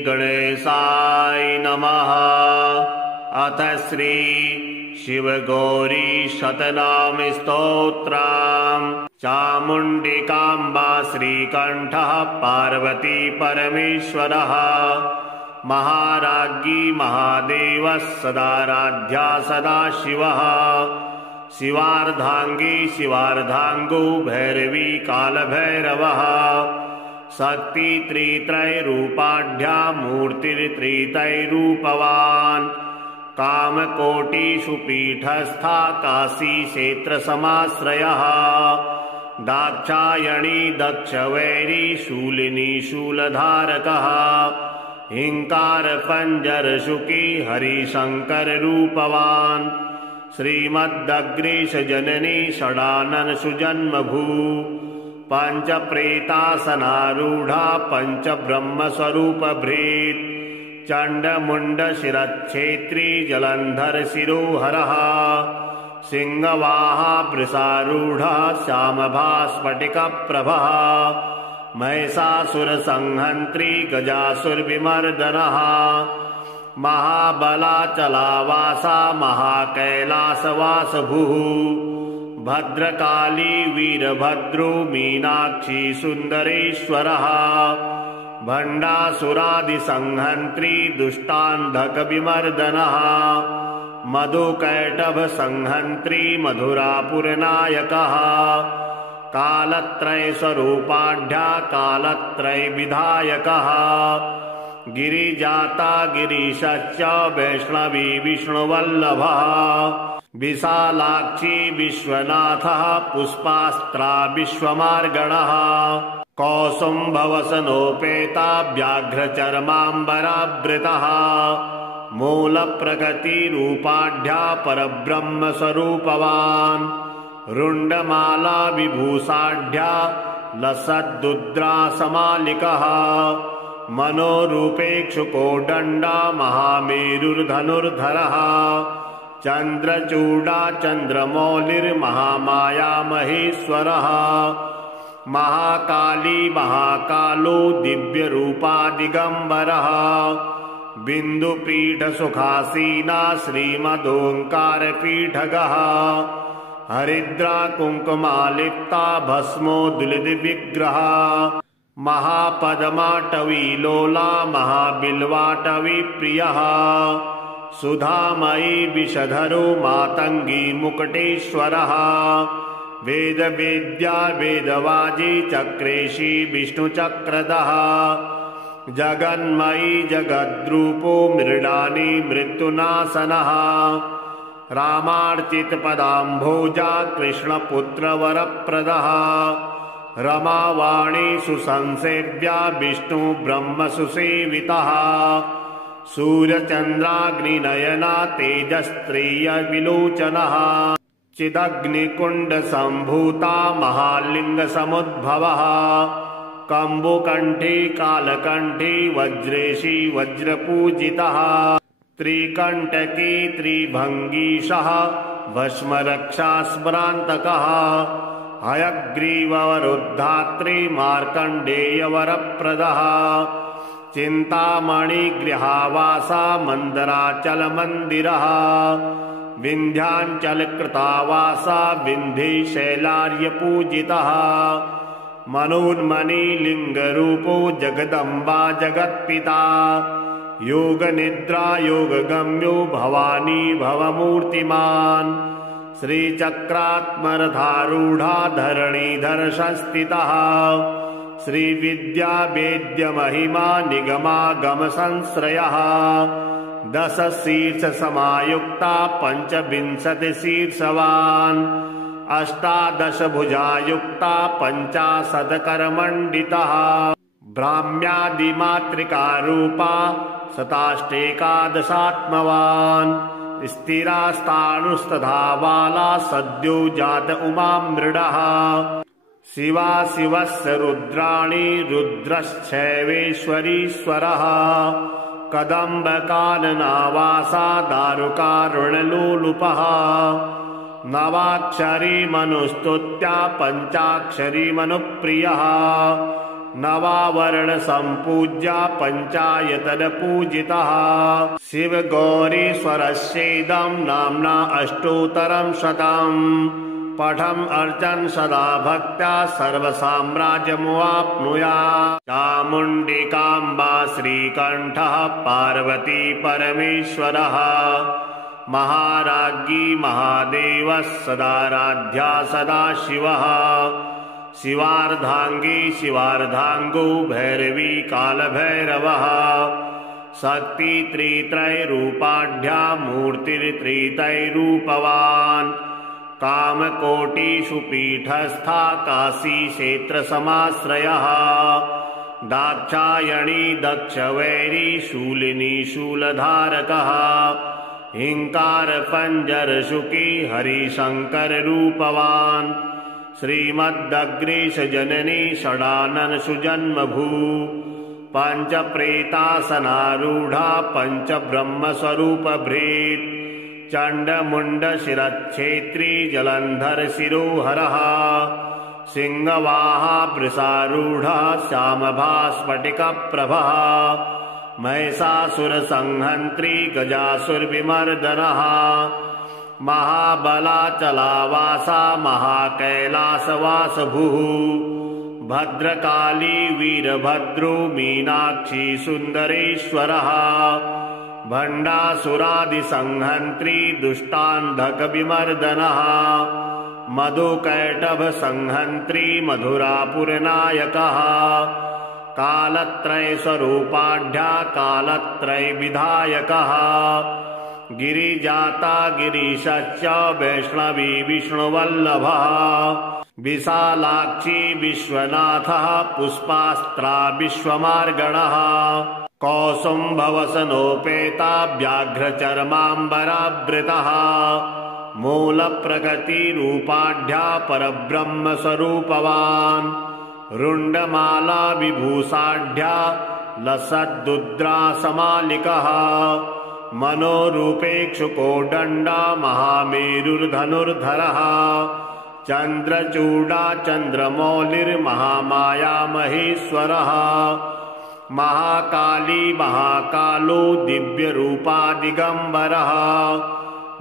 श्रीगणेशाय नमः। अथ श्री शिवगौरी शतनाम स्तोत्रम्। चामुण्डिकाम्बा श्रीकण्ठः पार्वती परमेश्वरः। महाराज्ञी महादेवः सदाराध्या सदाशिवः। शिवार्धांगी शिवार्धांगो भैरवी कालभैरवः। शक्ति त्रित्रयरूपाढ्या मूर्तिर्त्रित्रयरूपवान्। कामकोटिषु पीठस्था काशी क्षेत्र समाश्रयः। दाक्षायणी दक्षवैरी शूलिनी शूलधारकः। हिंकार पंजर शुकी हरिशंकर रूपवान्। श्रीमदग्रेश जननी षडानन सुजन्मभू। पंच प्रेतासनारूढ़ा पंच ब्रह्म स्वरूप भृत्। चंड मुंड शिरच्छेत्री जलंधर शिरोहरः। सिंहवाहा वृषारूढ़ा श्यामभा स्फटिक प्रभः। महिषासुर संहंत्री गजासुर विमर्दनः। महाबलाचलावासा महाकैलासवासभुः। भद्रकाली वीरभद्रो मीनाक्षी सुंदरेश्वरः। भंडासुरादिसंहंत्री दुष्टान्धक विमर्दनः। मधुकैटभ संहंत्री मधुरापुरनायकः। कालत्रय स्वरूपाढ्या कालत्रय विधायकः। गिरिजाता गिरीशश्च वैष्णवी विष्णुवल्लभः। विशालाक्षी विश्वनाथः पुष्पास्त्रा विश्वमार्गणः। कौसुम्भवसनोपेता व्याघ्रचर्माम्बरावृतः। मूलप्रकृतिरूपाढ्या परब्रह्म स्वरूपवान्। रुण्डमाला विभूषाढ्या लसद्दुद्रासमालिकः। मनोरूपेक्षुकोदण्डा महामेरुर्धनुर्धरः। चन्द्रचूडा चन्द्रमौलिर्महामाया महेश्वरः। महाकाली महाकालो दिव्यरूपा दिगंबरः। बिन्दुपीठसुखासीना श्रीमदोङ्कारपीठगः। हरिद्रा कुङ्कुमालिप्ता भस्मोद्दुलितविग्रह। महापद्माटवीलोला महाबिल्वाटवीप्रियः। सुधामयी विषधरो मातंगी मुकुटेश्वरः। वेदवेद्या वेदवाजी चक्रेशी विष्णुचक्रधः। जगन्मयी जगद्रूपो मृडानी मृत्युनाशनः। रामार्चितपदाम्भोजा कृष्णपुत्रवरप्रदः। रमावाणी सुसंसेव्या विष्णु ब्रह्म सुसेवितः। सूर्यचन्द्राग्निनयना तेजस्त्रिय विलोचनः। चिदग्निकुण्ड सम्भूता महालिंग समुद्भवः। कम्बुकण्ठी कालकण्ठी वज्रेशी वज्रपूजितः। त्रिकण्टकी त्रिभंगीशः भस्मरक्षा स्मरान्तकः। हयग्रीववरुद्धात्री मार्कण्डेयवरप्रदः। चिन्तामणिगृहावासा मन्दराचलमन्दिरः। विन्ध्याचलकृतावासा विन्ध्यशैलार्यपूजितः। मनोन्मणिलिङ्गरूपो जगदम्बा जगत्पिता। योगनिद्रा योगगम्यो भवानी भवमूर्तिमान्। श्रीचक्रात्मरथारूढ़ा धरणीधर संस्थितः। श्रीविद्या वेद्य महिमा निगमागम संश्रयः। 10 शीर्ष समायुक्ता पंचविंशति शीर्षवान्। 18 भुजायुक्ता 50 करमण्डितः। ब्राह्म्यादिमातृका रूपा शताष्टेकादशात्मवान्। स्थिरास्तानुस्तथा बाला सद्यो जात उमा मृडः। शिवा शिवस्य रुद्राणि रुद्रश्चैवेश्वरीश्वरः। कदम्बकाननावासा दारुकारुणलोलुपः। नवाक्षरी मनुस्तुत्या पंचाक्षरी मनुप्रियः। नवावरण सम्पूज्य पञ्चायतन पूजितः शिवगौरीश्वरस्येदं नाम्ना अष्टोत्तरं शतम् पठम् अर्चन् सदा भक्त्या सर्वसाम्राज्यमुवाप्नुयात् चामुण्डिकाम्बा श्रीकण्ठः पार्वती परमेश्वरः महाराज्ञी महादेवः सदाराध्या सदा शिवः शिवार्धांगी शिवार्धांगो भैरवी कालभैरवः शक्ति त्रित्रयरूपाढ्या मूर्तिर्त्रित्रयरूपवान् कामकोटिषु पीठस्था काशी क्षेत्रसमाश्रयः दाक्षायणी दक्षवैरी शूलिनी शूलधारकः हिंकार पंजरशुकी हरिशंकर रूपवान् श्रीमद्दग्रीश जननी षडानन सुजन्मभू पंच प्रेतासनारूढ़ा पंच ब्रह्म स्वरूप भृत चंडमुंड शिरच्छेत्री जलंधर शिरोहरः सिंहवाहा वृषारूढ़ा श्यामभास्फटिक प्रभः महिषासुर संहंत्री गजासुर विमर्दनः महाबलाचलावासा महाकैलासवासभुः भद्रकाली वीरभद्रो मीनाक्षी सुंदरेश्वरः भंडासुरादिसंहंत्री दुष्टान्धक विमर्दनः मधुकैटभ संहंत्री मधुरापुरनायकः कालत्रय स्वरूपाढ्या कालत्रय विधायकः गिरिजाता गिरीशश्च वैष्णवी विष्णुवल्लभः विशालाक्षी विश्वनाथः पुष्पास्त्रा विश्वमार्गणः कौसुम्भवसनोपेता व्याघ्रचर्माम्बरावृतः मूलप्रकृतिरूपाढ्या परब्रह्मस्वरूपवान् रुण्डमाला विभूषाढ्या लसद्दुद्रासमालिकः मनोरूपेक्षुकोदण्डा महामेरुर्धनुर्धरः चन्द्रचूडा चन्द्रमौलिर्महामाया महेश्वरः महाकाली महाकालो दिव्यरूपा दिगंबरः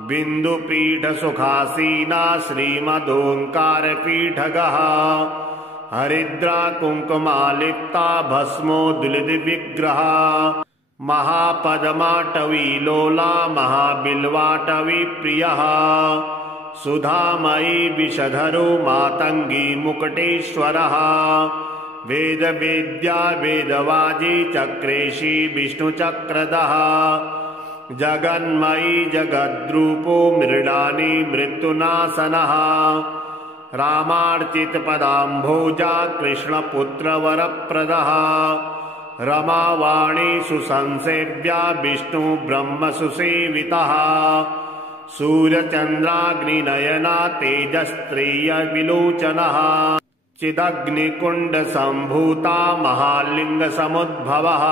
बिन्दुपीठसुखासीना श्रीमदोंकारपीठगः हरिद्रा कुंकुमालिप्ता भस्मोद्दुलित विग्रह महापद्माटवी लोला महाबिल्वाटवी प्रियः सुधामयी विषधरो मातंगी मुकुटेश्वरः वेदवेद्या वेदवाजी चक्रेशी विष्णुचक्रधः जगन्मयी जगद्रूपो मृडानी मृत्युनाशनः रामार्चित पदाम्भोजा कृष्णपुत्रवरप्रदः रमावाणी सुसंसेव्या विष्णु ब्रह्म सुसेवितः सूर्यचन्द्राग्निनयना तेजस्त्रेय विलोचनः चिदग्निकुंड संभूता महालिंग समुद्भवः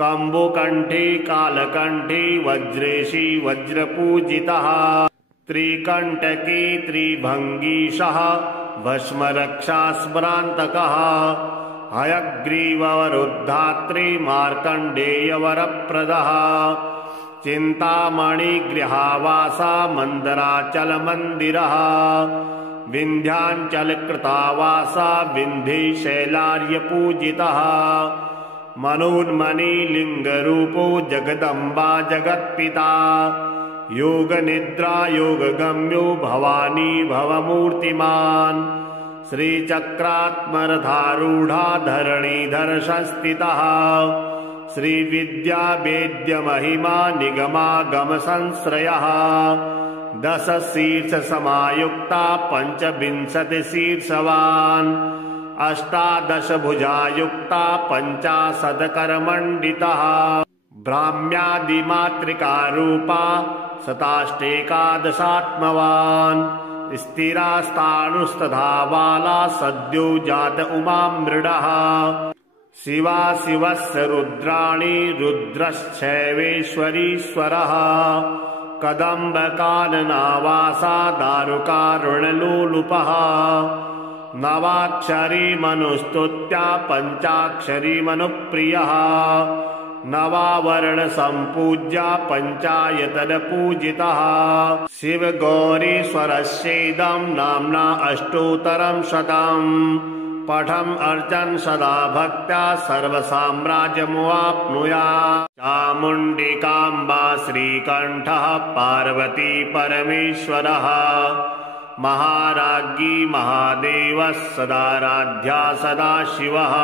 कंबुकंठी कालकंठी वज्रेशी वज्रपूजितः त्रिकंटकी त्रिभंगीशः भस्मरक्षा स्मरान्तकः हयग्रीववरुद्धात्री मार्कण्डेयवरप्रदः चिन्तामणिगृहावासा मन्दराचलमन्दिरः विन्ध्याचलकृतावासा विन्ध्यशैलार्यपूजितः मनोन्मणिलिङ्गरूपो जगदम्बा जगत्पिता योगनिद्रा योगगम्यो भवानी भवमूर्तिमान् श्रीचक्रात्मरथारूढ़ा धरणीधर संस्थितः श्रीविद्या वेद्य महिमा निगमागम संश्रयः 10 शीर्ष समायुक्ता पंचविंशति शीर्षवान् 18 भुजायुक्ता 50 करमण्डितः ब्राह्म्यादिमातृकारूपा शताष्टेकादशात्मवान् स्थिरास्तानुस्तथा बाला सद्यो जात उमा मृडः शिवा शिवस्य रुद्राणि रुद्रश्चैवेश्वरीश्वरः कदम्बकाननावासा दारुकारुणलोलुपः नवाक्षरी मनुस्तुत्या पञ्चाक्षरी मनुप्रियः नवावर्ण सम्पूज्या पञ्चायतन पूजितः शिव गौरीश्वरस्येदं नाम्ना अष्टोत्तरं शतम् पठम् अर्चन् सदा भक्त्या सर्वसाम्राज्यमुवाप्नुयात् चामुण्डिकाम्बा श्रीकण्ठः पार्वती परमेश्वरः महाराज्ञी महादेवः सदाराध्या सदा शिवः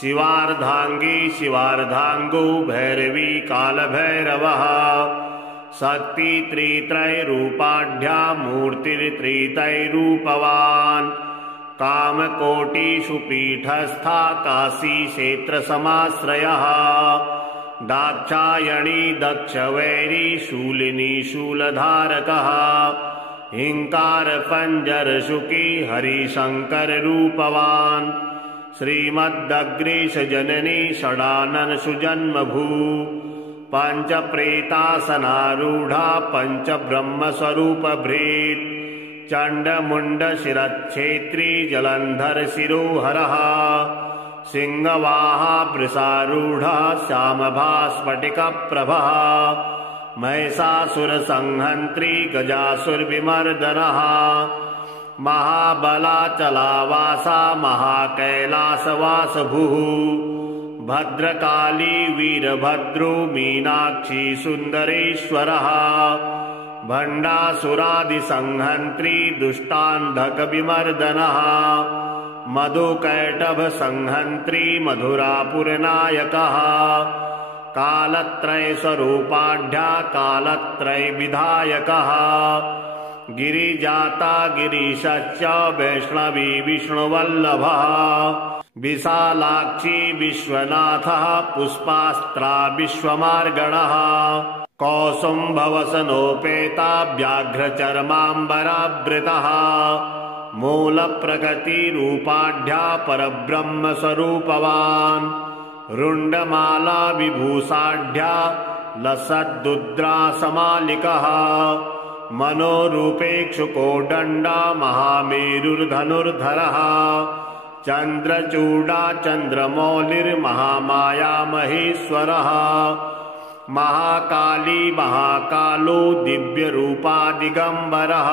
शिवार्धांगी शिवार्धांगो भैरवी कालभैरवः शक्ति त्रित्रयरूपाढ्या मूर्तिर्त्रित्रयरूपवान् कामकोटिषु पीठस्था काशी क्षेत्रसमाश्रयः दाक्षायणी दक्षवैरी शूलिनी शूलधारकः हिंकार पंजरशुकी हरिशंकर रूपवान् श्रीमद्दग्रीश जननी षडानन सुजन्मभू पंच प्रेतासनारूढ़ा पंच ब्रह्म स्वरूप भृत चंड मुंड शिरच्छेत्री जलंधर शिरोहरः सिंहवाहा वृषारूढ़ा श्यामभास्फटिक प्रभः महिषासुर संहंत्री गजासुर विमर्दनः महाबलाचलावासा महाकैलासवासभुः भद्रकाली वीरभद्रो मीनाक्षी सुंदरेश्वरः भंडासुरादिसंहंत्री दुष्टान्धकविमर्दनः मधुकैटभ संहंत्री मधुरापुरनायकः कालत्रय स्वरूपाढ्या कालत्रय विधायकः गिरिजाता गिरीशश्च वैष्णवी विष्णुवल्लभः विशालाक्षी विश्वनाथः पुष्पास्त्रा विश्वमार्गणः कौसुम्भवसनोपेता व्याघ्रचर्माम्बरावृतः मूलप्रकृतिरूपाढ्या परब्रह्मस्वरूपवान् रुण्डमाला विभूषाढ्या लसद्दुद्रासमालिकः मनोरूपेक्षुकोदण्डा महामेरुर्धनुर्धरः चन्द्रचूडा चन्द्रमौलिर्महामाया महेश्वरः महाकाली महाकालो दिव्यरूपा दिगम्बरः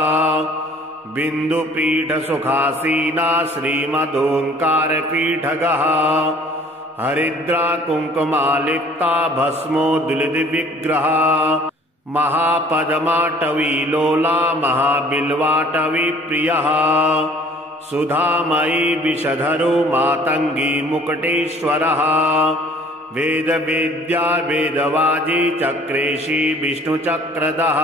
बिन्दुपीठसुखासीना श्रीमदोङ्कारपीठगः हरिद्रा कुङ्कुमालिप्ता भस्मोद्दुलितविग्रह महापद्माटवी लोला महाबिल्वाटवी प्रियः सुधामयी विषधरो मातंगी मुकुटेश्वरः वेदवेद्या वेदवाजी चक्रेशी विष्णुचक्रधः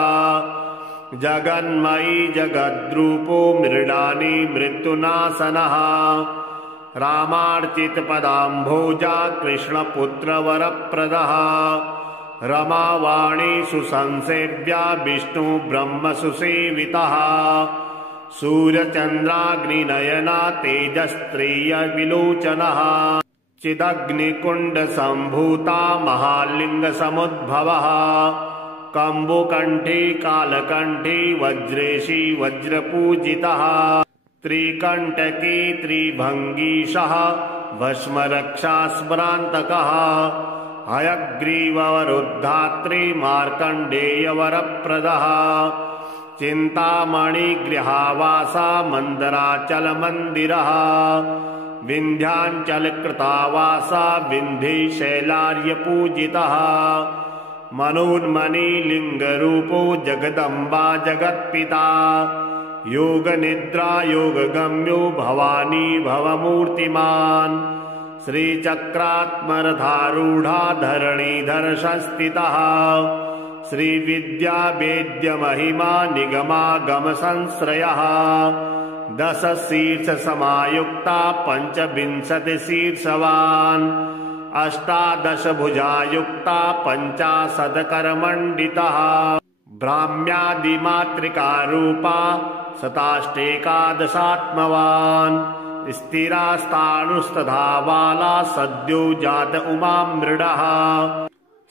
जगन्मयी जगद्रूपो मृडानी मृत्युनाशनः रामार्चितपदाम्भोजा कृष्णपुत्रवरप्रदः रमावाणी सुसंसेव्या विष्णु ब्रह्म सुसेवितः सूर्यचन्द्राग्निनयना तेजस्त्रिय विलोचनः चिदग्निकुण्ड सम्भूता महालिंग समुद्भवः कंबुकंठी कालकंठी वज्रेशी वज्रपूजितः त्रिकंटकी त्रिभंगीशः भस्मरक्षा स्मरान्तकः हयग्रीववरुद्धात्री मार्कण्डेयवरप्रदः चिन्तामणिगृहावासा मन्दराचलमन्दिरः विन्ध्याचलकृतावासा विन्ध्यशैलार्यपूजितः मनोन्मणिलिङ्गरूपो जगदम्बा जगत्पिता योगनिद्रा योगगम्यो भवानी भवमूर्तिमान् श्रीचक्रात्मरथारूढ़ा धरणीधर संस्थितः श्रीविद्या वेद्य महिमा निगमागम संश्रयः 10 शीर्ष समायुक्ता 25 शीर्षवान् 18 भुजायुक्ता 50 करमण्डितः ब्राह्म्यादिमातृका रूपा 27 स्थिरास्तानुस्तथा बाला सद्यो जात उमा मृडः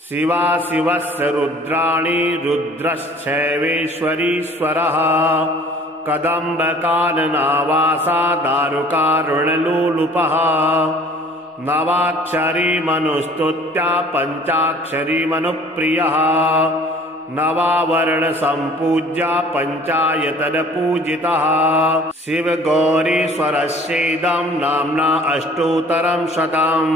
शिवा शिवस्य रुद्राणि रुद्रश्चैवेश्वरीश्वरः कदम्बकाननावासा दारुकारुणलोलुपः नवाक्षरी मनुस्तुत्या पञ्चाक्षरी मनुप्रियः नवावर्ण सम्पूज्या पञ्चायतनपूजितः शिवगौरीश्वरस्येदं नाम्ना अष्टोत्तरं शतम्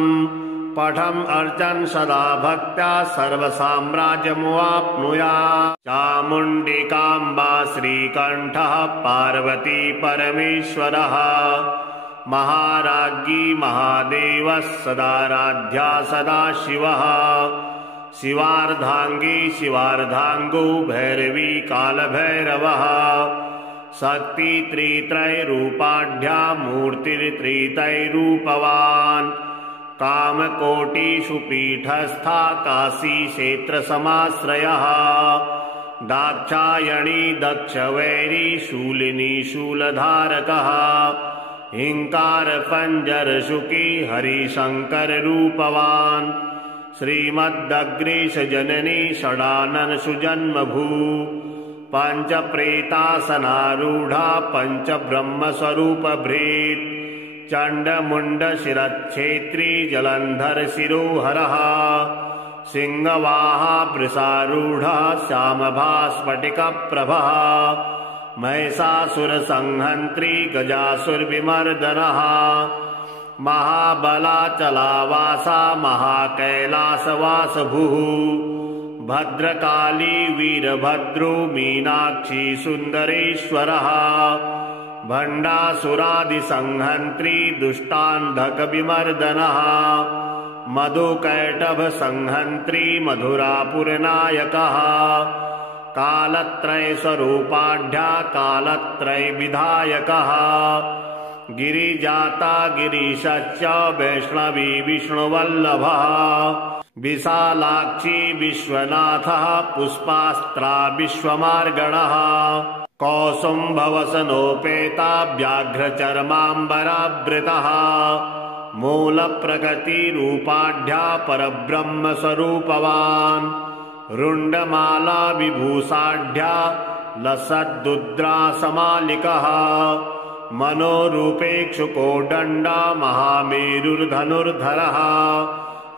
पठम् अर्चन् सदा भक्त्या सर्वसाम्राज्यमुवाप्नुयात् चामुण्डिकाम्बा श्रीकण्ठः पार्वती परमेश्वरः महाराज्ञी महादेवः सदाराध्या सदा शिवः शिवार्धांगी शिवार्धांगो भैरवी कालभैरवः शक्ति त्रित्रयरूपाढ्या मूर्तिर्त्रित्रयरूपवान् कामकोटिषु पीठस्था काशी क्षेत्रसमाश्रयः दाक्षायणी दक्षवैरी शूलिनी शूलधारकः हिंकार पंजरशुकी हरिशंकर रूपवान् श्रीमद्दग्रीश जननी षडानन सुजन्मभू पंच प्रेतासनारूढ़ा पंच ब्रह्म स्वरूप भृत चंडमुंड शिरच्छेत्री जलंधर शिरोहरः सिंहवाहा वृषारूढ़ा श्यामभास्फटिक प्रभः महिषासुर संहंत्री गजासुर विमर्दनः महाबलाचलावासा महाकैलासवासभुः भद्रकाली वीरभद्रो मीनाक्षी सुंदरेश्वरः भंडासुरादिसंहंत्री दुष्टान्धक विमर्दनः मधुकैटभ संहंत्री मधुरापुरनायकः कालत्रय स्वरूपाढ्या कालत्रय विधायकः गिरिजाता गिरीशश्च वैष्णवी विष्णुवल्लभः विशालाक्षी विश्वनाथः पुष्पास्त्रा विश्वमार्गणः कौसुम्भवसनोपेता व्याघ्रचर्माम्बरावृतः मूलप्रकृतिरूपाढ्या परब्रह्मस्वरूपवान् रुण्डमाला विभूषाढ्या लसद्दुद्रासमालिकः मनोरूपेक्षुकोदण्डा महामेरुर्धनुर्धरः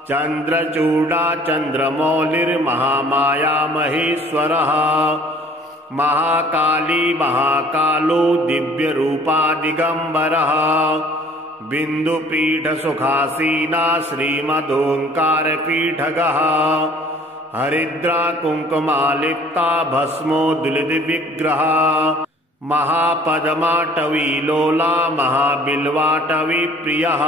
चन्द्रचूडा चन्द्रमौलिर्महामाया महेश्वरः महाकाली महाकालो दिव्यरूपा दिगम्बरः बिन्दुपीठसुखासीना श्रीमदोङ्कारपीठगः हरिद्रा कुङ्कुमालिप्ता भस्मोद्दुलितविग्रह महापद्माटवीलोला महाबिल्वाटवी प्रियः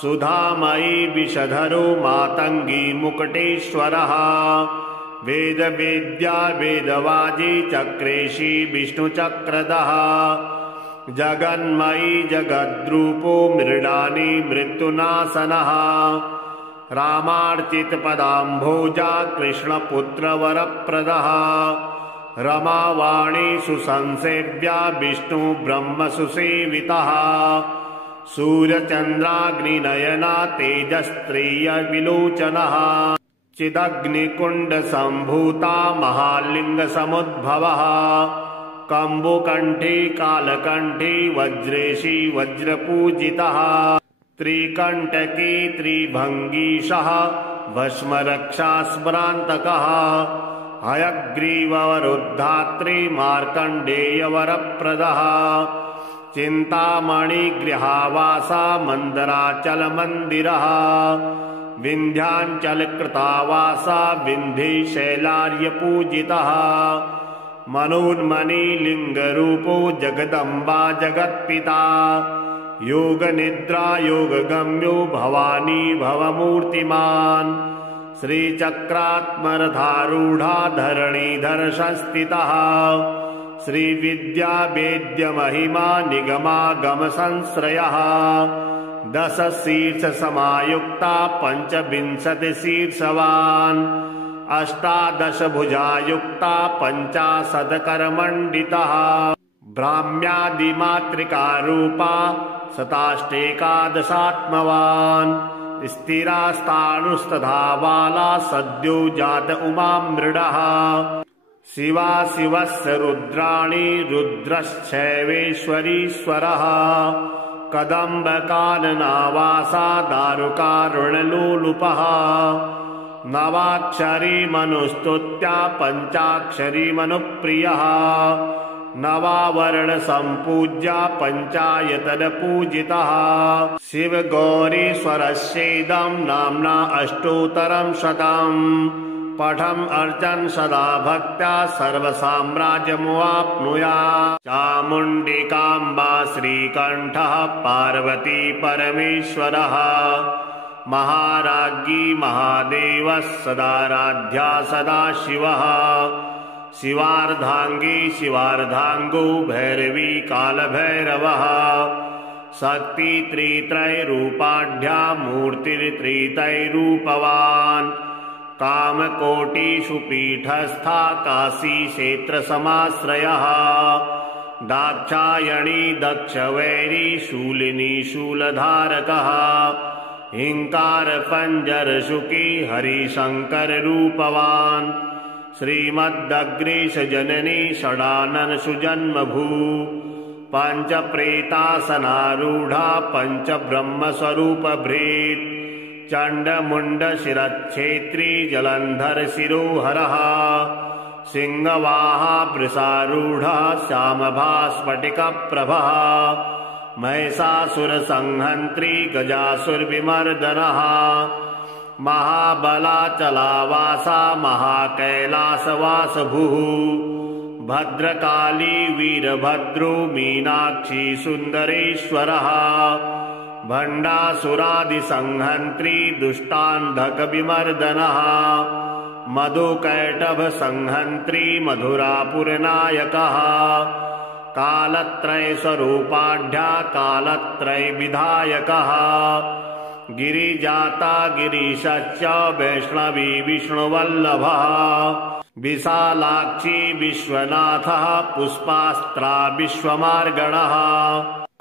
सुधामयी विषधरो मातंगी मुकुटेश्वरः वेदवेद्या वेदवाजी चक्रेशी विष्णुचक्रधः जगन्मयी जगद्रूपो मृडानी मृत्युनाशनः रामार्चितपदाम्भोजा कृष्णपुत्रवरप्रदः रमावाणी सुसंसेव्या विष्णु ब्रह्म सुसेवितः सूर्यचन्द्राग्निनयना तेजस्त्रिय विलोचनः चिदग्निकुण्ड सम्भूता महालिंग समुद्भवः कम्बुकण्ठी कालकण्ठी वज्रेशी वज्रपूजितः त्रिकण्टकी त्रिभंगीशः भस्मरक्षा स्मरान्तकः हयग्रीववरुद्धात्री मार्कण्डेय वरप्रदः चिन्तामणिगृहावासा मन्दराचलमन्दिरः विन्ध्याचलकृतावासा विन्ध्यशैलार्यपूजितः मनोन्मणिलिङ्गरूपो जगदम्बा जगत्पिता योगनिद्रा योगगम्यो भवानी भवमूर्तिमान् श्रीचक्रात्मरथारूढ़ा धरणीधर संस्थितः श्रीविद्या वेद्य महिमा निगमागम संश्रयः 10 शीर्ष समायुक्ता 25 शीर्षवान् 18 भुजायुक्ता 50 करमण्डितः ब्राह्म्यादिमातृका रूपा 27 स्थिरास्तानुस्तथा बाला सद्यो जात उमा मृडः शिवाशिवस्य रुद्राणि रुद्रश्चैवेश्वरीश्वरः कदम्बकाननावासा दारुकारुणलोलुपः नवाक्षरी मनुस्तुत्या पञ्चाक्षरी मनुप्रियः नवावर्ण सम्पूज्या पञ्चायतनपूजितः शिवगौरीश्वरस्येदं नाम्ना अष्टोत्तरं शतम् पठम् अर्चन् सदा भक्त्या सर्वसाम्राज्यमुवाप्नुयात् चामुण्डिकाम्बा श्रीकण्ठः पार्वती परमेश्वरः महाराज्ञी महादेवः सदाराध्या सदाशिवः शिवार्धाङ्गी शिवार्धाङ्गो भैरवी कालभैरवः शक्ति त्रित्रयरूपाढ्या मूर्तिर्त्रित्रयरूपवान् कामकोटिषु पीठस्था काशीक्षेत्रसमाश्रयः दाक्षायणी दक्षवैरी शूलिनी शूलधारकः हिंकारपञ्जरशुकी हरिशङ्कररूपवान् श्रीमदग्रीशजननी षडानन सुजन्मभू पञ्चप्रेतासनारूढा पञ्चब्रह्मस्वरूपभृत् चण्डमुण्डशिरच्छेत्री जलन्धरशिरोहरः सिंहवाहा वृषारूढः श्यामभास्फटिकप्रभः महिषासुरसंहन्त्री गजासुरविमर्दनः महाबलाचलावासा महाकैलासवासभुः भद्रकाली वीरभद्रो मीनाक्षी सुन्दरेश्वरः भण्डासुरादिसंहन्त्री दुष्टान्धकविमर्दनः मधुकैटभसंहन्त्री मधुरापुरनायकः कालत्रयस्वरूपाढ्या कालत्रयविधायकः गिरिजाता गिरीशश्च वैष्णवी विष्णुवल्लभः विशालाक्षी विश्वनाथः पुष्पास्त्रा विश्वमार्गणः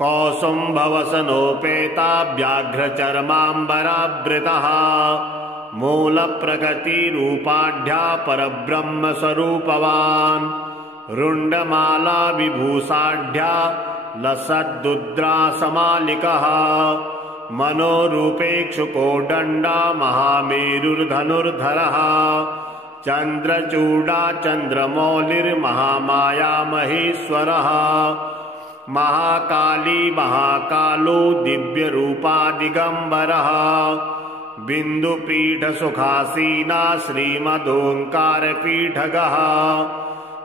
कौसुम्भवसनोपेता व्याघ्रचर्माम्बरावृतः मूलप्रकृतिरूपाढ्या परब्रह्मस्वरूपवान् रुण्डमाला विभूषाढ्या लसद्दुद्रासमालिकः मनोरूपेक्षुकोदण्डा महामेरुर्धनुर्धरः चन्द्रचूडा चन्द्रमौलिर्महामाया महेश्वरः महाकाली महाकालो दिव्यरूपा दिगम्बरः बिन्दुपीठसुखासीना श्रीमदोङ्कारपीठगः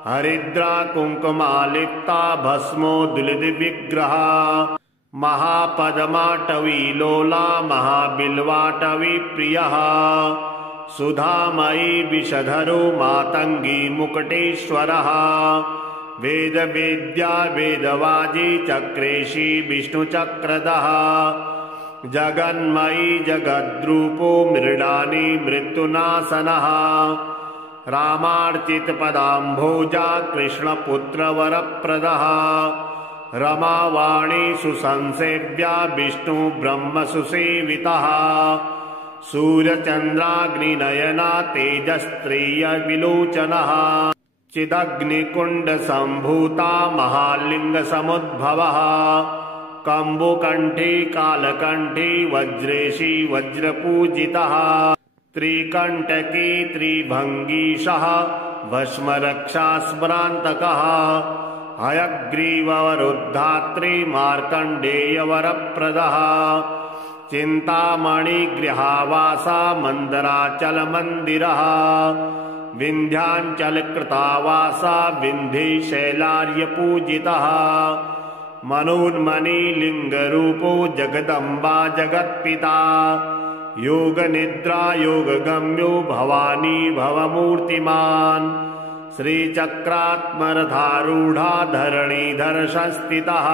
हरिद्रा कुङ्कुमालिप्ता भस्मोद्दुलितविग्रह महापद्माटवीलोला महाबिल्वाटवीप्रियः सुधामयी विषधरो मातङ्गी मुकुटेश्वरः वेदवेद्या वेदवाजी चक्रेशी विष्णुचक्रधः जगन्मयी जगद्रूपो मृडानी मृत्युनाशनः रामार्चितपदाम्भोजा कृष्णपुत्रवरप्रदः रमावाणी सुसंसेव्या विष्णु ब्रह्मसुसेवितः सूर्यचन्द्राग्निनयना तेजस्त्रियविलोचनः चिदग्निकुण्डसम्भूता महालिङ्गसमुद्भवः कम्बुकण्ठी कालकण्ठी वज्रेशी वज्रपूजितः त्रिकण्टकी त्रिभङ्गीशः भस्मरक्षास्मरान्तकः हयग्रीववरुद्धात्री मार्कण्डेयवरप्रदः चिन्तामणिगृहावासा मन्दराचलमन्दिरः विन्ध्याञ्चलकृतावासा विन्ध्यशैलार्यपूजितः मनोन्मणिलिङ्गरूपो जगदम्बा जगत्पिता योगनिद्रा योगगम्यो भवानी भवमूर्तिमान् श्रीचक्रात्मरथारूढा धरणीधर संस्थितः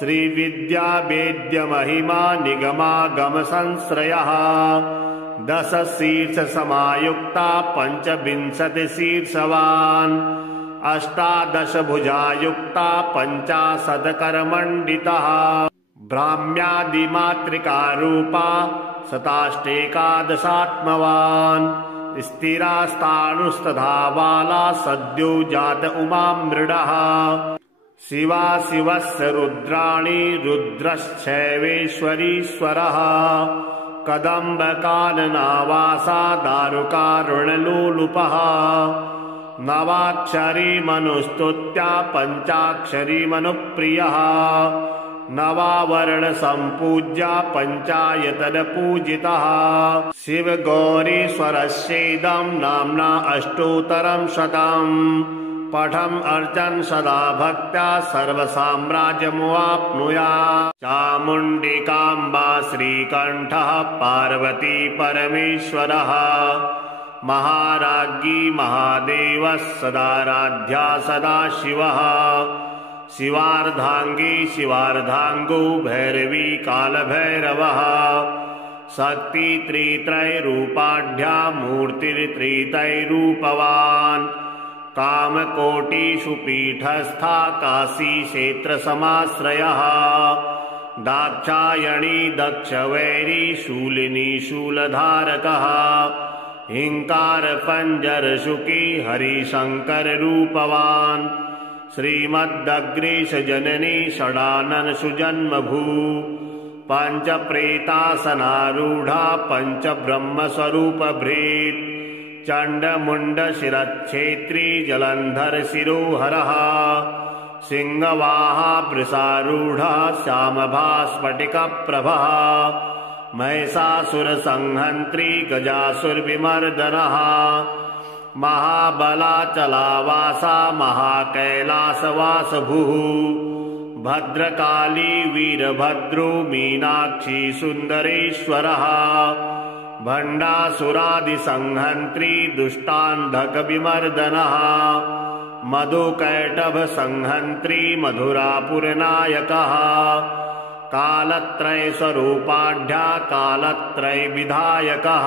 श्रीविद्या वेद्यमहिमा निगमागम संश्रयः 10 शीर्षसमायुक्ता 25 शीर्षवान् 18 भुजायुक्ता 50 करमण्डितः ब्राह्म्यादिमातृकारूपा 27 आत्मवान् स्थिरास्तानुस्तथा बाला सद्यो जात उमां मृडः शिवा शिवस्य रुद्राणि रुद्रश्चैवेश्वरीश्वरः कदम्बकाननावासा दारुकारुणलोलुपः नवाक्षरी मनुस्तुत्या पञ्चाक्षरी मनुप्रियः नवावर्ण सम्पूज्या पञ्चायतन पूजितः शिव गौरीश्वरस्येदं नाम्ना अष्टोत्तरं शतम् पठम् अर्चन् सदा भक्त्या सर्वसाम्राज्यमुवाप्नुयात् चामुण्डिकाम्बा श्रीकण्ठः पार्वती परमेश्वरः महाराज्ञी महादेवः सदाराध्या सदाशिवः शिवार्धांगी शिवार्धांगो भैरवी कालभैरवः शक्ति त्रित्रयरूपाढ्या मूर्तिर्त्रित्रयरूपवान् कामकोटिषु पीठस्था काशी क्षेत्रसमाश्रयः दाक्षायणी दक्षवैरी शूलिनी शूलधारकः हिंकार पंजरशुकी हरिशंकर रूपवान् श्रीमद्दग्रीश जननी षडानन सुजन्मभू पंच प्रेतासनारूढ़ा पंच ब्रह्म स्वरूप भृत् चंड मुंड शिरच्छेत्री जलंधर शिरोहरः सिंहवाहा वृषारूढ़ा श्यामभा स्फटिक प्रभः महिषासुर संहंत्री गजासुर विमर्दनः महाबलाचलावासा महाकैलासवासभुः भद्रकाली वीरभद्रो मीनाक्षी सुंदरेश्वरः भंडासुरादिसंहंत्री दुष्टान्धक विमर्दनः मधुकैटभ संहंत्री मधुरापुरनायकः कालत्रय स्वरूपाढ्या कालत्रय विधायकः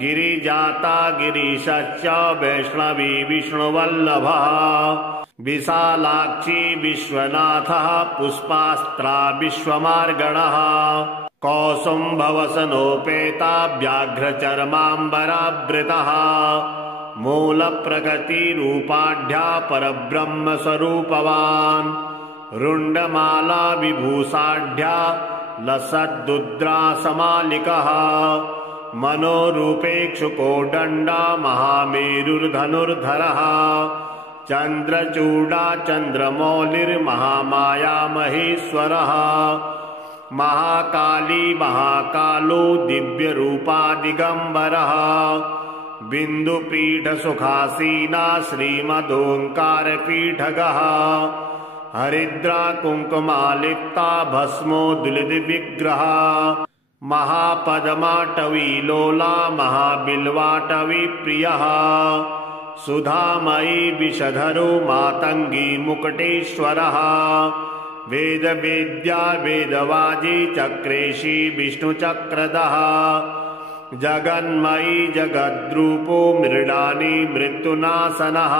गिरिजाता गिरीशश्च वैष्णवी विष्णुवल्लभः विशालाक्षी विश्वनाथः पुष्पास्त्रा विश्वमार्गणः कौसुम्भवसनोपेता व्याघ्रचर्माम्बरावृतः मूलप्रकृतिरूपाढ्या परब्रह्मस्वरूपवान् रुण्डमाला विभूषाढ्या लसद्दुद्रासमालिकः मनोरूपेक्षुकोदण्डा महामेरुर्धनुर्धरः चन्द्रचूडा चन्द्रमौलिर्महामाया महेश्वरः महाकाली महाकालो दिव्यरूपा दिगम्बरः बिन्दुपीठसुखासीना श्रीमदोङ्कारपीठगः हरिद्रा कुङ्कुमालिप्ता भस्मोद्दुलितविग्रह महापद्माटवी लोला महाबिल्वाटवी प्रियः सुधामयी विषधरो मातंगी मुकुटेश्वरः वेदवेद्या वेदवाजी चक्रेशी विष्णुचक्रधः जगन्मयी जगद्रूपो मृडानी मृत्युनाशनः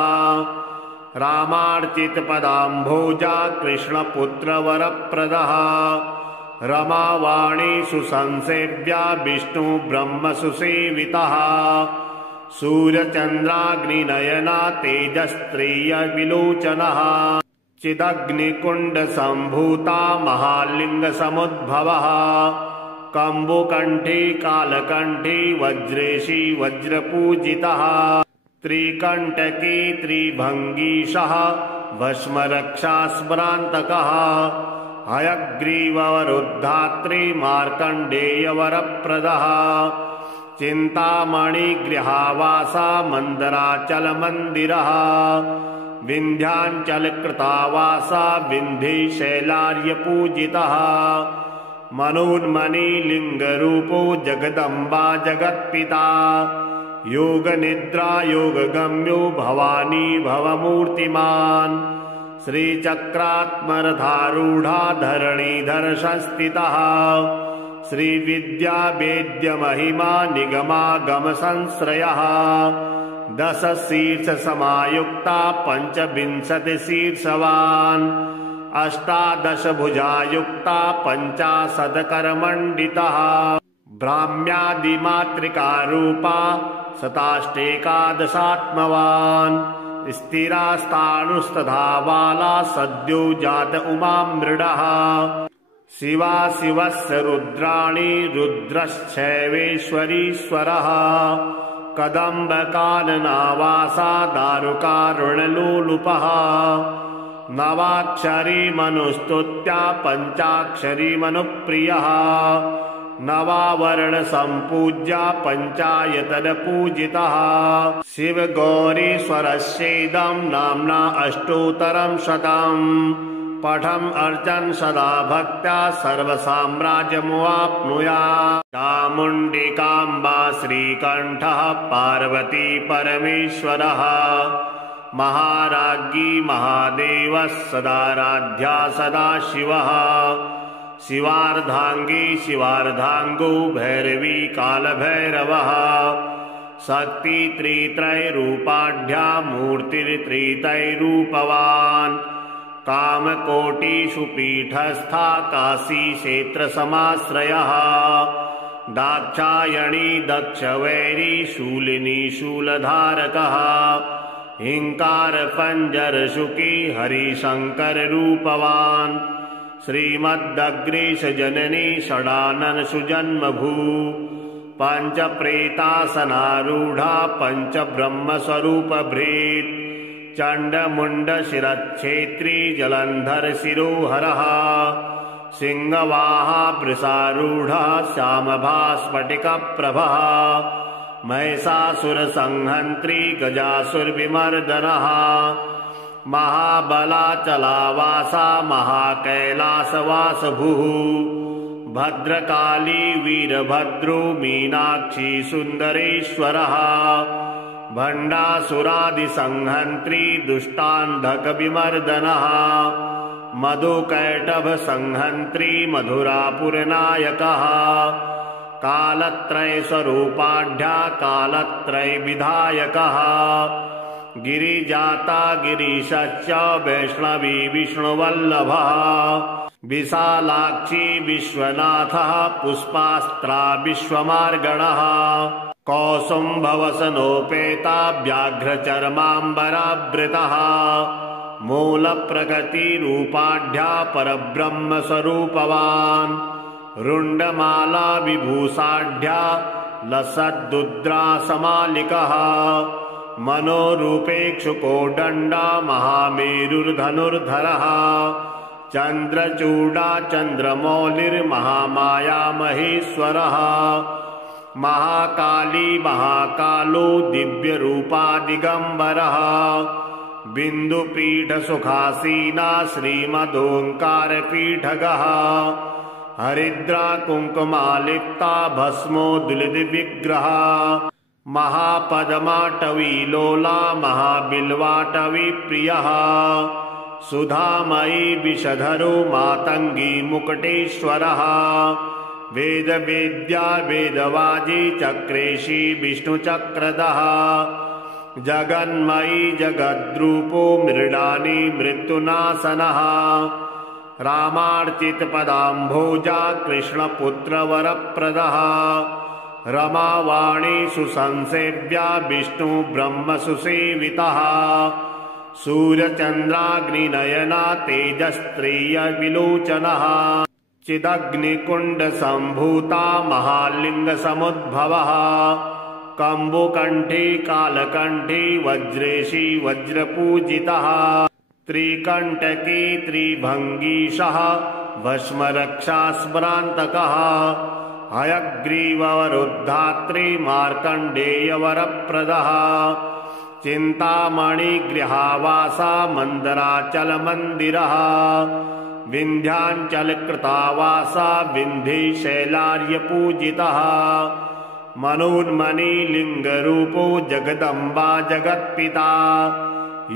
रामार्चितपदाम्भोजा कृष्णपुत्रवरप्रदः रमावाणी सुसंसेव्या विष्णु ब्रह्म सुसेवितः सूर्यचन्द्राग्निनयना तेजस्त्रिय विलोचनः चिदग्निकुण्ड सम्भूता महालिंग समुद्भवः कंबुकंठी कालकंठी वज्रेशी वज्रपूजितः त्रिकंटकी त्रिभंगीशः भस्मरक्षा स्मरान्तकः हयग्रीववरुद्धात्री मार्कण्डेयवरप्रदः चिन्तामणिगृहावासा मन्दराचलमन्दिरः विन्ध्याचलकृतावासा विन्ध्यशैलार्यपूजितः मनोन्मणिलिङ्गरूपो जगदम्बा जगत्पिता योगनिद्रा योगगम्यो भवानी भवमूर्तिमान् श्रीचक्रात्मरथारूढ़ा धरणीधर संस्थितः श्रीविद्या वेद्य महिमा निगमागम संश्रयः 10 शीर्ष समायुक्ता 25 शीर्षवान् 18 भुजायुक्ता 50 करमण्डितः ब्राह्म्यादिमातृका रूपा शताष्टेकादशात्मवान् स्थिरास्तानुस्तथा बाला सद्यो जात उमा मृडः शिवा शिवस्य रुद्राणि रुद्रश्चैवेश्वरीश्वरः कदम्बकाननावासा दारुकारुणलोलुपः नवाक्षरी मनुस्तुत्या पञ्चाक्षरी मनुप्रियः नवावर्ण सम्पूज्या पञ्चायतन पूजितः शिव गौरीश्वरस्येदं नाम्ना अष्टोत्तरं शतम् पठम् अर्चन् सदा भक्त्या सर्वसाम्राज्यमुवाप्नुयात् चामुण्डिकाम्बा श्रीकण्ठः पार्वती परमेश्वरः महाराज्ञी महादेवः सदाराध्या सदा शिवः शिवार्धांगी शिवार्धांगो भैरवी कालभैरवः शक्ति त्रित्रयरूपाढ्या मूर्तिर्त्रित्रयरूपवान् कामकोटिषु पीठस्था काशी क्षेत्रसमाश्रयः दाक्षायणी दक्षवैरी शूलिनी शूलधारकः हिंकार पंजरशुकी हरिशंकर रूपवान् श्रीमद्दग्रीश जननी षडानन सुजन्मभू पंच प्रेतासनारूढ़ा पंच ब्रह्म स्वरूप भृत् चंडमुंड शिरच्छेत्री जलंधर शिरोहरः सिंहवाहा वृषारूढ़ा श्यामभास्फटिक प्रभः महिषासुर संहंत्री गजासुर विमर्दनः महाबलाचलावासा महाकैलासवासभुः भद्रकाली वीरभद्रो मीनाक्षी सुंदरेश्वरः भंडासुरादिसंहंत्री दुष्टान्धक विमर्दनः मधुकैटभ संहंत्री मधुरापुरनायकः कालत्रय स्वरूपाढ्या कालत्रय विधायकः गिरिजाता गिरीशश्च वैष्णवी विष्णुवल्लभः विशालाक्षी विश्वनाथः पुष्पास्त्रा विश्वमार्गणः कौसुम्भवसनोपेता व्याघ्रचर्माम्बरावृतः मूलप्रकृतिरूपाढ्या परब्रह्मस्वरूपवान् रुण्डमाला विभूषाढ्या लसद्दुद्रासमालिकः मनोरूपेक्षुकोदण्डा महामेरुर्धनुर्धरः चन्द्रचूडा चन्द्रमौलिर्महामाया महेश्वरः महाकाली महाकालो दिव्यरूपा दिगंबरः बिन्दुपीठसुखासीना श्रीमदोंकारपीठगः हरिद्रा कुंकुमालिप्ता भस्मोद्दुलितविग्रह महापद्माटवी लोला महाबिल्वाटवी प्रियः सुधामयी विषधरो मातंगी मुकुटेश्वरः वेदवेद्या वेदवाजी चक्रेशी विष्णुचक्रधः जगन्मयी जगद्रूपो मृडानी मृत्युनाशनः रामार्चितपदाम्भोजा कृष्णपुत्रवरप्रदः रमावाणी सुसंसेव्या विष्णु ब्रह्म सुसेवितः सूर्यचन्द्राग्निनयना तेजस्त्रिय विलोचनः चिदग्निकुंड संभूता महालिंग समुद्भवः कंबुकंठी कालकंठी वज्रेशी वज्रपूजितः त्रिकंटकी त्रिभंगीशः भस्मरक्षा स्मरान्तकः हयग्रीववरुद्धात्री मार्कण्डेयवरप्रदः चिन्तामणिगृहावासा मन्दराचलमन्दिरः विन्ध्याचलकृतावासा विन्ध्यशैलार्यपूजितः मनोन्मणिलिङ्गरूपो जगदम्बा जगत्पिता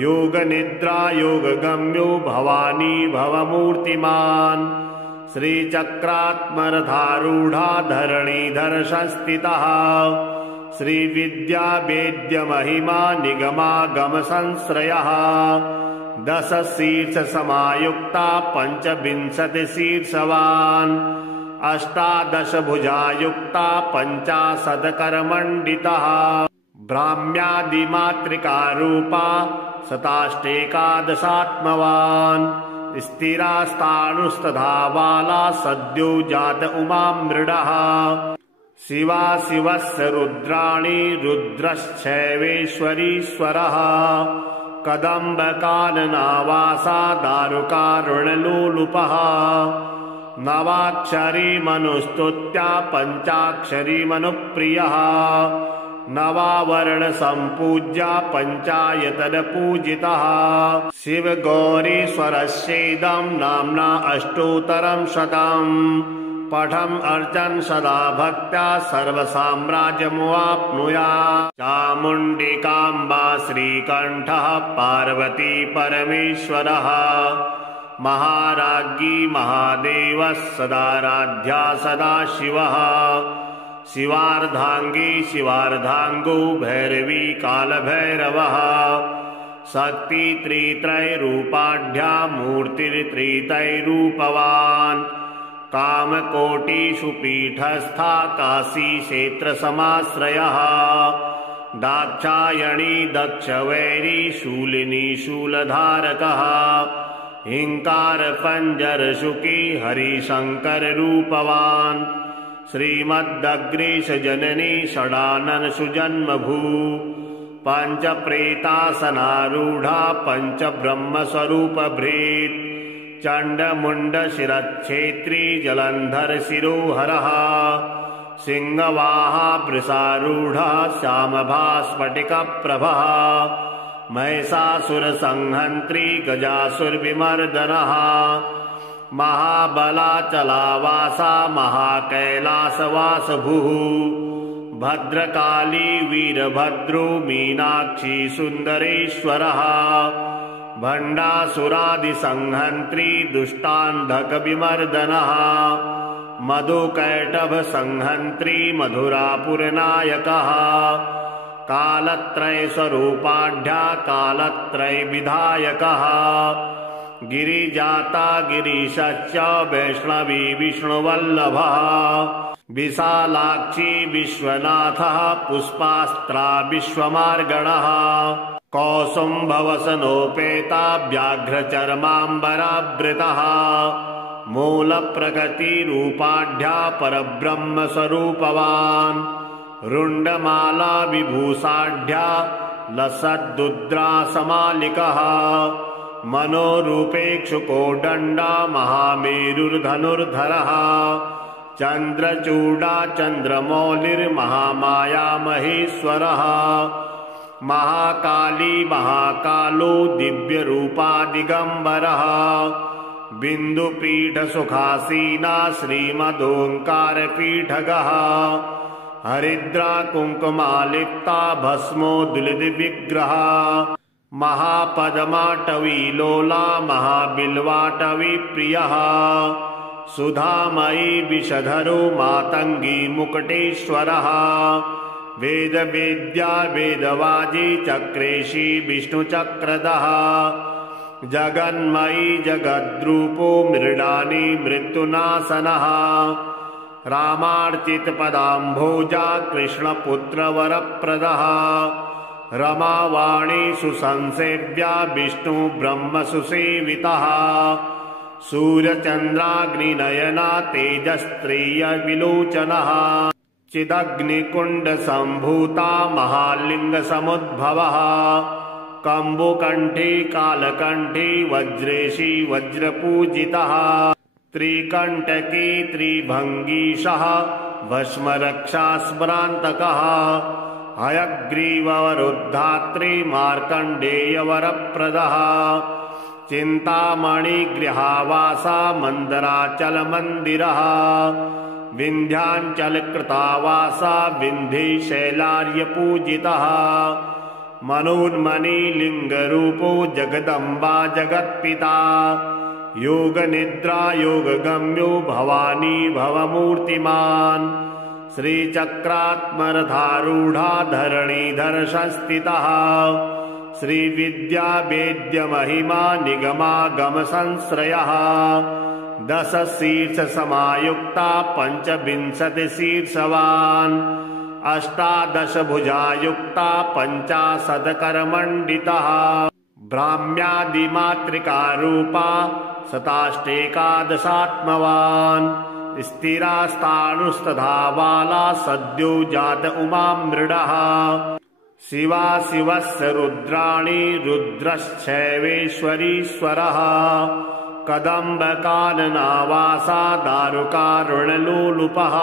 योगनिद्रा योगगम्यो भवानी भवमूर्तिमान् श्रीचक्रात्मरथारूढ़ा धरणीधर संस्थितः श्रीविद्या वेद्य महिमा निगमागम संश्रयः 10 शीर्ष समायुक्ता 25 शीर्षवान् 18 भुजायुक्ता 50 करमण्डितः ब्राह्म्यादिमातृकारूपा शताष्टेकादशात्मवान् स्थिरास्तानुस्तथा बाला सद्यो जात उमां मृडः शिवा शिवस्य रुद्राणि रुद्रश्चैवेश्वरीश्वरः कदम्बकाननावासा दारुकारुणलोलुपः नवाक्षरी मनुस्तुत्या पञ्चाक्षरी मनुप्रियः नवावर्ण सम्पूज्या पञ्चायतनपूजितः शिव गौरीश्वरस्येदं नाम्ना अष्टोत्तरं शतम् पठम् अर्चन् सदा भक्त्या सर्वसाम्राज्यमुवाप्नुयात् चामुण्डिकाम्बा श्रीकण्ठः पार्वती परमेश्वरः महाराज्ञी महादेवः सदाराध्या सदा शिवः शिवार्धांगी शिवार्धांगो भैरवी कालभैरवः शक्ति त्रित्रैरूपाढ्या मूर्तिर्त्रित्रैरूपवान् कामकोटिषु पीठस्था काशी क्षेत्रसमाश्रयः दाक्षायणी दक्षवैरी शूलिनी शूलधारकः हिंकार पंजरशुकी हरिशंकर रूपवान् श्रीमद्दग्रीश जननी षडानन सुजन्मभू पंच प्रेतासनारूढ़ा पंच ब्रह्म स्वरूप भृत् चंडमुंड शिरच्छेत्री जलंधर शिरोहरः सिंहवाहा वृषारूढ़ः श्यामभास्फटिक प्रभः महिषासुर संहंत्री गजासुर विमर्दनः महाबलाचलावासा महाकैलासवासभुः भद्रकाली वीरभद्रो मीनाक्षी सुंदरेश्वरः भंडासुरादिसंहंत्री दुष्टान्धक विमर्दनः मधुकैटभ संहंत्री मधुरापुरनायकः कालत्रय स्वरूपाढ्या कालत्रय विधायकः गिरिजाता गिरीशश्च वैष्णवी विष्णुवल्लभः विशालाक्षी विश्वनाथः पुष्पास्त्रा विश्वमार्गणः कौसुम्भवसनोपेता व्याघ्रचर्माम्बरावृतः मूलप्रकृतिरूपाढ्या परब्रह्म स्वरूपवान् रुण्डमाला विभूषाढ्या लसद्दुद्रासमालिकः मनोरूपेक्षुकोदण्डा महामेरुर्धनुर्धरः चन्द्रचूडा चन्द्रमौलिर्महामाया महेश्वरः महाकाली महाकालो दिव्यरूपा दिगम्बरः बिन्दुपीठसुखासीना श्रीमदोङ्कारपीठगः हरिद्रा कुङ्कुमालिप्ता भस्मोद्दुलितविग्रह महापद्माटवी लोला महाबिल्वाटवी प्रियः सुधामयी विषधरो मातंगी मुकुटेश्वरः वेदवेद्या वेदवाजी चक्रेशी विष्णुचक्रधः जगन्मयी जगद्रूपो मृडानी मृत्युनाशनः रामार्चितपदाम्भोजा कृष्णपुत्रवरप्रदः रमावाणी सुसंसेव्या विष्णु ब्रह्म सुसेवितः सूर्यचन्द्राग्निनयना तेजस्त्रिय विलोचनः चिदग्निकुण्ड सम्भूता महालिंग समुद्भवः कम्बुकण्ठी कालकण्ठी वज्रेशी वज्रपूजितः त्रिकण्टकी त्रिभंगीशः भस्मरक्षा स्मरान्तकः हयग्रीववरुद्धात्री मार्कण्डेयवरप्रदः चिन्तामणिगृहावासा मन्दराचलमन्दिरः विन्ध्याचलकृतावासा विन्ध्यशैलार्यपूजितः मनोन्मणिलिङ्गरूपो जगदम्बा जगत्पिता योगनिद्रा योगगम्यो भवानी भवमूर्तिमान् श्रीचक्रात्मरथारूढ़ा धरणीधर संस्थितः श्रीविद्या वेद्य महिमा निगमागम संश्रयः 10 शीर्ष समायुक्ता 25 शीर्षवान् अष्टादशभुजायुक्ता पञ्चाशत्करमण्डितः ब्राह्म्यादिमातृकारूपा शताष्टेकादशात्मवान् स्थिरास्तानुस्तथा बाला सद्यो जात उमां मृडः शिवा शिवस्य रुद्राणि रुद्रश्चैवेश्वरीश्वरः कदम्बकाननावासा दारुकारुणलोलुपः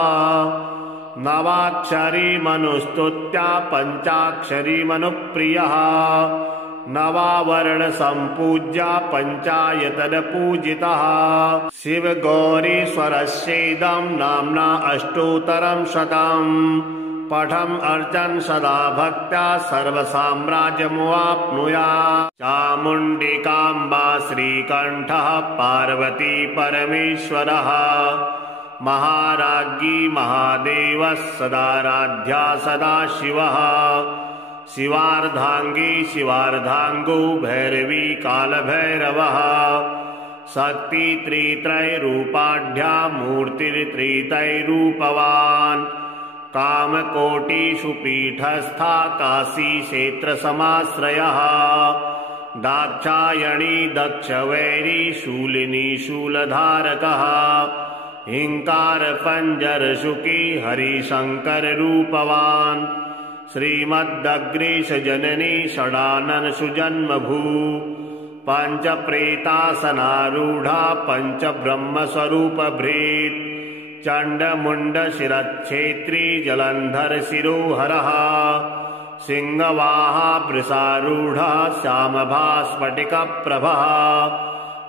नवाक्षरी मनुस्तुत्या पञ्चाक्षरी मनुप्रियः नवावर्ण सम्पूज्या पञ्चायतनपूजितः शिवगौरीश्वरस्येदं नाम्ना अष्टोत्तरं शतम् पठम् अर्चन् सदा भक्त्या सर्वसाम्राज्यमुवाप्नुयात् चामुण्डिकाम्बा श्रीकण्ठः पार्वती परमेश्वरः महाराज्ञी महादेवः सदाराध्या सदाशिवः शिवार्धांगी शिवार्धांगो भैरवी कालभैरवः शक्ति त्रित्रयरूपाढ्या मूर्तिर्त्रित्रयरूपवान् कामकोटिषु पीठस्था काशी क्षेत्रसमाश्रयः दाक्षायणी दक्षवैरी शूलिनी शूलधारकः हिंकार पंजरशुकी हरिशंकर रूपवान् श्रीमद्दग्रीश जननी षडानन सुजन्मभू पंच प्रेतासनारूढ़ा पंच ब्रह्म स्वरूप भृत् चंड मुंड शिरच्छेत्री जलंधर शिरोहरः सिंहवाहा वृषारूढ़ा श्यामभा स्फटिक प्रभः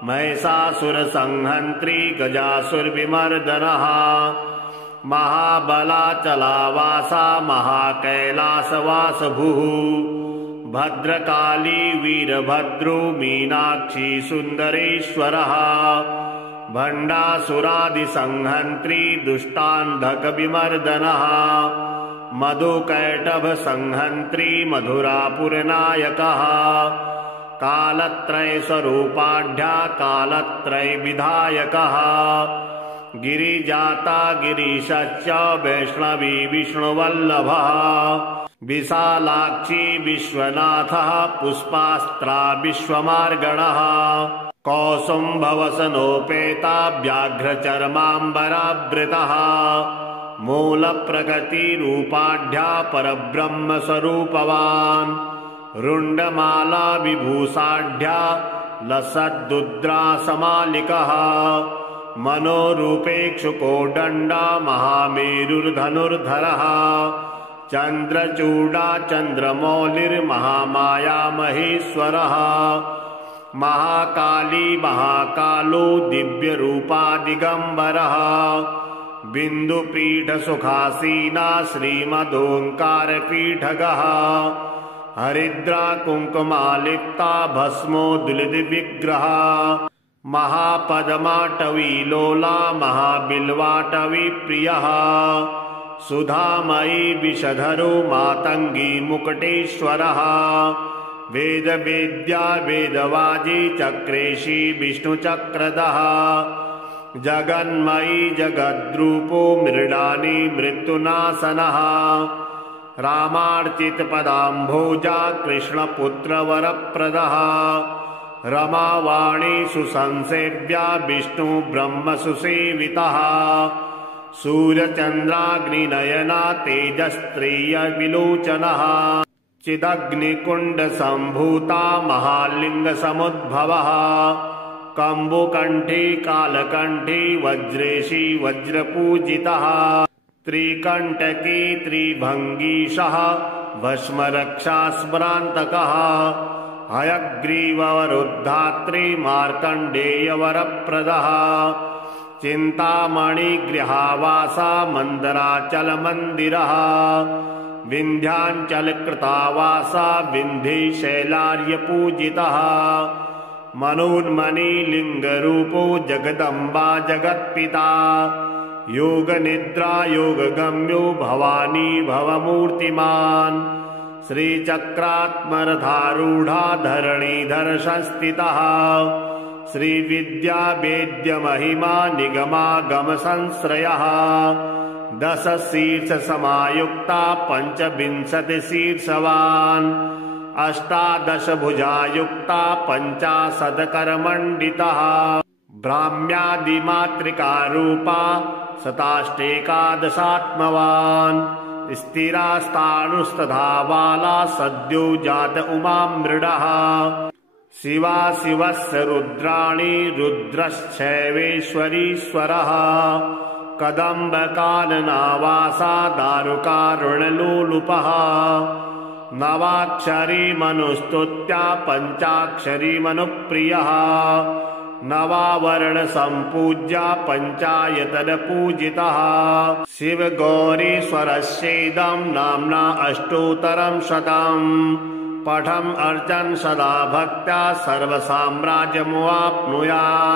महिषासुर संहंत्री गजासुर विमर्दनः महाबलाचलावासा महाकैलासवासभुः भद्रकाली वीरभद्रो मीनाक्षी सुंदरेश्वरः भंडासुरादिसंहंत्री दुष्टान्धकविमर्दनः मधुकैटभ संहंत्री मधुरापुरनायकः कालत्रय स्वरूपाढ्या कालत्रय विधायकः गिरिजाता गिरीशश्च वैष्णवी विष्णुवल्लभः विशालाक्षी विश्वनाथः पुष्पास्त्रा विश्वमार्गणः कौसुम्भवसनोपेता व्याघ्रचर्माम्बरावृतः मूलप्रकृतिरूपाढ्या परब्रह्मस्वरूपवान् रुण्डमाला विभूषाढ्या लसद्दुद्रासमालिकः मनोरूपेक्षुकोदण्डा महामेरुर्धनुर्धरः चन्द्रचूडा चन्द्रमौलिर्महामाया महेश्वरः महाकाली महाकालो दिव्यरूपा दिगंबरः बिन्दुपीठसुखासीना श्रीमदोंकारपीठगः हरिद्रा कुंकुमालिप्ता भस्मोद्दुलितविग्रह महापद्माटवी लोला महाबिल्वाटवी प्रियः सुधामयी विषधरो मातंगी मुकुटेश्वरः वेदवेद्या वेदवाजी चक्रेशी विष्णुचक्रधः जगन्मयी जगद्रूपो मृडानी मृत्युनाशनः रामार्चितपदाम्भोजा कृष्णपुत्रवरप्रदः रमावाणी सुसंसेव्या विष्णु ब्रह्म सुसेवितः सूर्यचन्द्राग्निनयना तेजस्त्रिय विलोचनः चिदग्निकुंड संभूता महालिंग समुद्भवः कंबुकंठी कालकंठी वज्रेशी वज्रपूजितः त्रिकंटकी त्रिभंगीशः भस्मरक्षास्मरान्तकः हयग्रीववरुद्धात्री मार्कण्डेयवरप्रदः चिन्तामणिगृहावासा मन्दराचलमन्दिरः विन्ध्याचलकृतावासा विन्ध्यशैलार्यपूजितः मनोन्मणिलिङ्गरूपो जगदम्बा जगत्पिता योगनिद्रा योगगम्यो भवानी भवमूर्तिमान् श्रीचक्रात्मरथारूढ़ा धरणीधर संस्थितः श्रीविद्या वेद्य महिमा निगमागम संश्रयः 10 शीर्षसमायुक्ता 25 शीर्षवान् 18 भुजायुक्ता 50 करमण्डितः भ्राम्यादिमातृका रूपा 27 स्थिरास्तानुस्तथा बाला सद्यो जात उमा मृडः शिवा शिवस्य रुद्राणि रुद्रश्चैवेश्वरीश्वरः कदम्बकाननावासा दारुकारुणलोलुपः नवाक्षरी मनुस्तुत्या पञ्चाक्षरी मनुप्रियः नवावर्ण संपूज्या पंचायतन पूजितः शिव गौरीश्वरस्येदं नाम्ना अष्टोत्तरं शतम् पठम् अर्चन् सदा भक्त्या सर्वसाम्राज्यमवाप्नुयात्।